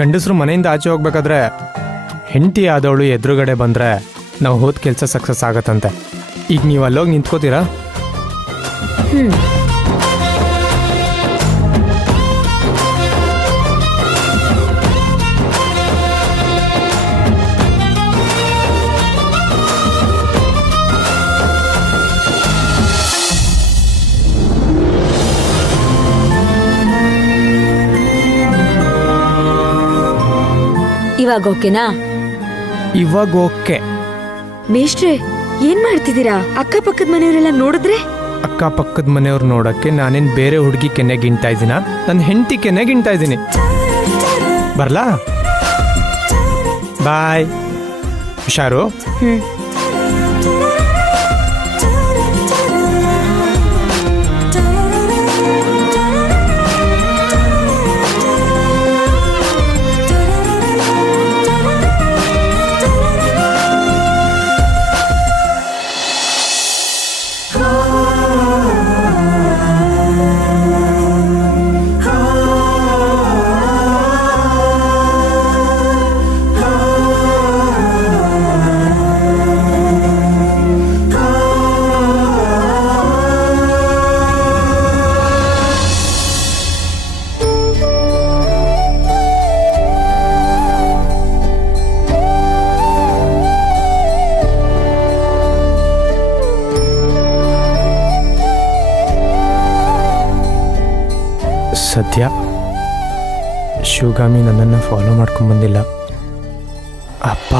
ಗಂಡಸರು ಮನೆಯಿಂದ ಆಚೆ ಹೋಗ್ಬೇಕಾದ್ರೆ ಹೆಂಡತಿ ಆದವಳು ಎದುರುಗಡೆ ಬಂದರೆ ನಾವು ಹೋದ ಕೆಲಸ ಸಕ್ಸಸ್ ಆಗತ್ತಂತೆ. ಈಗ ನೀವು ಅಲ್ಲೋಗಿ ನಿಂತ್ಕೋತೀರಾ? ಇವಾಗ ಓಕೆನಾ? ಇವಾಗ ಓಕೆ. ಮೇಷ್ಟ್ರೆ, ಏನ್ ಮಾಡ್ತಿದ್ದೀರಾ? ಅಕ್ಕಪಕ್ಕದ ಮನೆಯವರೆಲ್ಲ ನೋಡಿದ್ರೆ? ಅಕ್ಕಪಕ್ಕದ ಮನೆಯವ್ರು ನೋಡಕ್ಕೆ ನಾನೇನು ಬೇರೆ ಹುಡುಗಿ ಕೆನ್ನೆ ಗಿಂತಾ ಇದ್ದೀನ? ನನ್ನ ಹೆಂಡತಿ ಕೆನ್ನೆ ಗಿಂತಾ ಇದ್ದೀನಿ. ಬರ್ಲಾ? ಬಾಯ್. ಹುಷಾರು. ಸದ್ಯ ಶಿವಗಾಮಿ ನನ್ನನ್ನು ಫಾಲೋ ಮಾಡ್ಕೊಂಡ್ಬಂದಿಲ್ಲ. ಅಪ್ಪ.